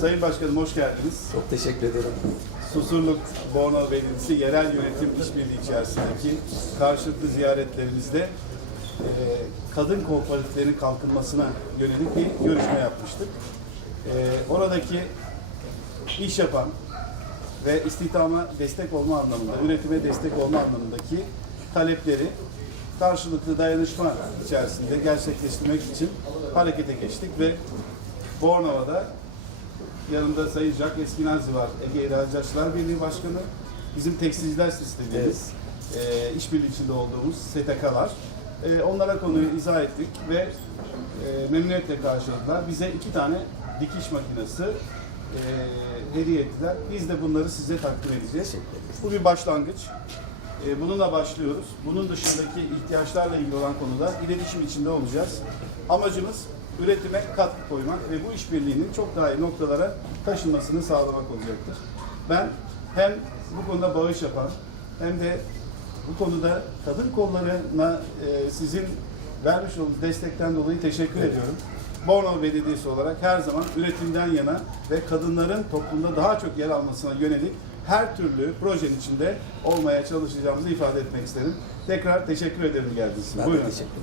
Sayın Başkanım hoş geldiniz. Çok teşekkür ederim. Susurluk Bornova Belediyesi yerel yönetim işbirliği içerisindeki karşılıklı ziyaretlerimizde e, kadın kooperatiflerin kalkınmasına yönelik bir görüşme yapmıştık. E, oradaki iş yapan ve istihdama destek olma anlamında, üretime destek olma anlamındaki talepleri karşılıklı dayanışma içerisinde gerçekleştirmek için harekete geçtik ve Bornova'da yanımda Sayın Jack Eskinazzi var, Ege İhracatçılar Birliği Başkanı, bizim tekstilciler sistemimiz, e, işbirliği içinde olduğumuz STK'lar. E, onlara konuyu izah ettik ve e, memnuniyetle karşıladılar. Bize iki tane dikiş makinesi e, hediye ettiler. Biz de bunları size takdim edeceğiz. Bu bir başlangıç. E, bununla başlıyoruz. Bunun dışındaki ihtiyaçlarla ilgili olan konuda iletişim içinde olacağız. Amacımız üretime katkı koymak ve bu işbirliğinin çok daha iyi noktalara taşınmasını sağlamak olacaktır. Ben hem bu konuda bağış yapan hem de bu konuda kadın kollarına e, sizin vermiş olduğunuz destekten dolayı teşekkür ediyorum. Bornova Belediyesi olarak her zaman üretimden yana ve kadınların toplumda daha çok yer almasına yönelik her türlü projenin içinde olmaya çalışacağımızı ifade etmek isterim. Tekrar teşekkür ederim geldiğiniz için. Buyurun. teşekkür ederim.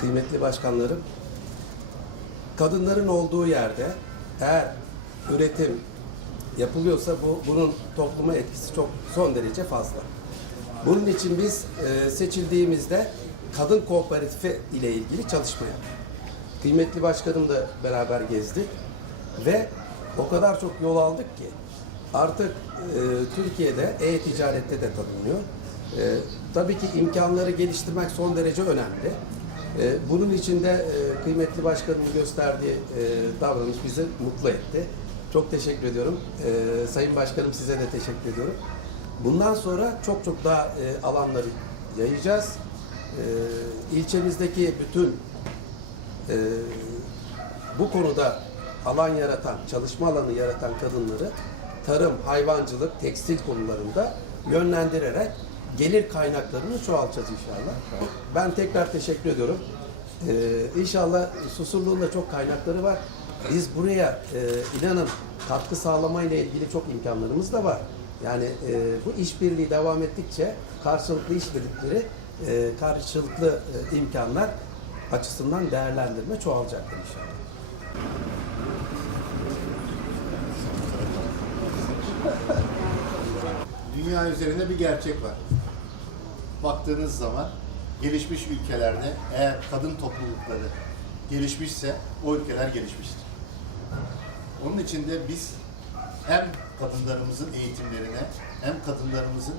Kıymetli başkanlarım, kadınların olduğu yerde eğer üretim yapılıyorsa bu bunun topluma etkisi çok son derece fazla. Bunun için biz e, seçildiğimizde kadın kooperatifi ile ilgili çalışma yaptık. Kıymetli başkanımla beraber gezdik ve o kadar çok yol aldık ki artık e, Türkiye'de e-ticarette de tanınıyor. E, tabii ki imkanları geliştirmek son derece önemli. Bunun için de kıymetli başkanımın gösterdiği davranış bizi mutlu etti. Çok teşekkür ediyorum. E, Sayın Başkanım size de teşekkür ediyorum. Bundan sonra çok çok daha e, alanları yayacağız. E, ilçemizdeki bütün e, bu konuda alan yaratan, çalışma alanı yaratan kadınları tarım, hayvancılık, tekstil konularında yönlendirerek gelir kaynaklarını çoğaltacağız inşallah. Ben tekrar teşekkür ediyorum. Ee, inşallah Susurluğun da çok kaynakları var. Biz buraya e, inanın katkı sağlamayla ilgili çok imkanlarımız da var. Yani e, bu işbirliği devam ettikçe karşılıklı işbirlikleri, e, karşılıklı e, imkanlar açısından değerlendirme çoğalacaktır inşallah. Dünya üzerinde bir gerçek var. Baktığınız zaman gelişmiş ülkelerde eğer kadın toplulukları gelişmişse o ülkeler gelişmiştir. Onun için de biz hem kadınlarımızın eğitimlerine hem kadınlarımızın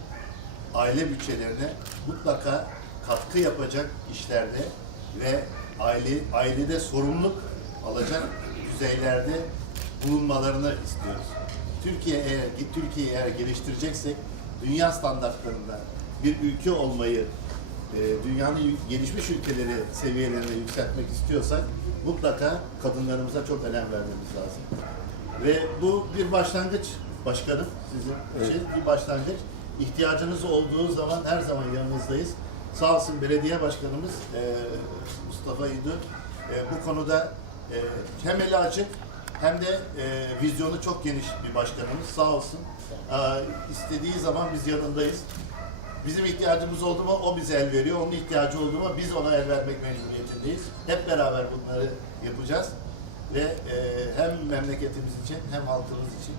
aile bütçelerine mutlaka katkı yapacak işlerde ve aile ailede sorumluluk alacak düzeylerde bulunmalarını istiyoruz. Türkiye eğer Türkiye'yi eğer geliştireceksek dünya standartlarında bir ülke olmayı e, dünyanın gelişmiş ülkeleri seviyelerine yükseltmek istiyorsak mutlaka kadınlarımıza çok önem vermemiz lazım. Ve bu bir başlangıç başkanım sizin için bir başlangıç. İhtiyacınız olduğu zaman her zaman yanınızdayız. Sağ olsun belediye başkanımız e, Mustafa İdü e, bu konuda e, hem eli açık hem de e, vizyonu çok geniş bir başkanımız. Sağ olsun. E, istediği zaman biz yanındayız. Bizim ihtiyacımız oldu mu o bize el veriyor. Onun ihtiyacı oldu mu biz ona el vermek mecburiyetindeyiz. Hep beraber bunları yapacağız. Ve e, hem memleketimiz için hem halkımız için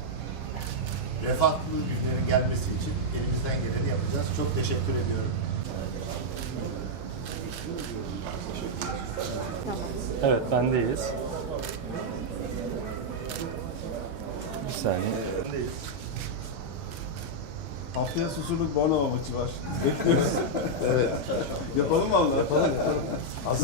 refahlı günlerin gelmesi için elimizden geleni yapacağız. Çok teşekkür ediyorum. Evet, bendeyiz. Bir saniye. Haftaya Susurluk Bornova maçı var. Bekliyoruz. evet. Yapalım mı Allah? Yapalım Hazır